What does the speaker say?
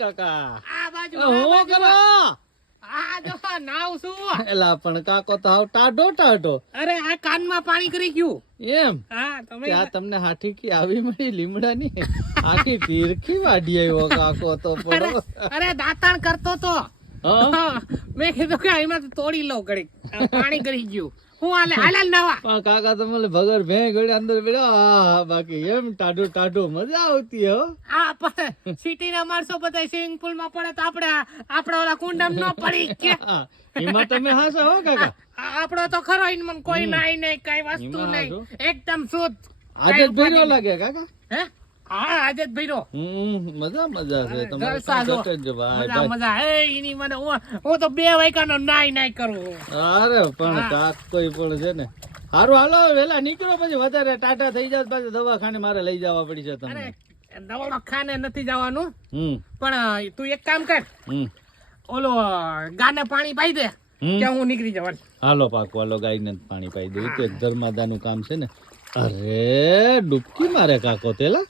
કાકા. આ બાજુ એ હું કરો? આ જો નાવ છું. એલા પણ કાકો તો હાવ ટાઢો ટાઢો. અરે આ કાનમાં પાણી કરી ગયું. એમ? હા તમે આ તમને હાથી કી આવી મળી લીમડાની? આખી તીરખી વાડી આવ્યો કાકો તો અરે પડો અરે દાંતણ કરતો તો. મેં કીધું કે એમાં તોડી લઉં ઘડીક. પાણી કરી ગયું. હું આલે હાલે નવા. પણ કાકા તમને ભગર ભે ગળે અંદર બેડા બાકી એમ ટાઢો ટાઢો મજા આવતી હો. આ પણ સિટી ના માણસો બધા સ્વિમિંગ પુલમાં પડે તો આપણે આપણા ઓલા કુંડમ ન પડી કે. એમાં તમે હાસો હો કાકા. આપણો તો ખરો ઈ મને કોઈ નાઈ નહીં કઈ વસ્તુ નહીં. એકદમ શુદ્ધ. આજે ભીરો લાગે કાકા. હે? હા આજે જ ભઈરો મજા મજા છે. તમારે જલસા જ. ભાઈ મજા મજા. એ ઈની મને હું તો બે વાયકાનો નાઈ નાઈ કરું અરે પણ કાક કોઈ પણ છે ને. હારું હાલો વેલા નીકળો પછી વધારે ટાટા થઈ જાવ પાછું દવાખાને મારે લઈ જવા પડી છે તમને. દવાખાને ખાને નથી જવાનું. પણ તું એક કામ કર. ઓલો ગાને પાણી પાઈ દે ત્યાં હું નીકળી જવાનું. હાલો પાકો હાલો ગાયને પાણી પાઈ દઉં તો એક ધર્માદાનું કામ છે ને. અરે ડૂબકી મારે કાકો તેલા.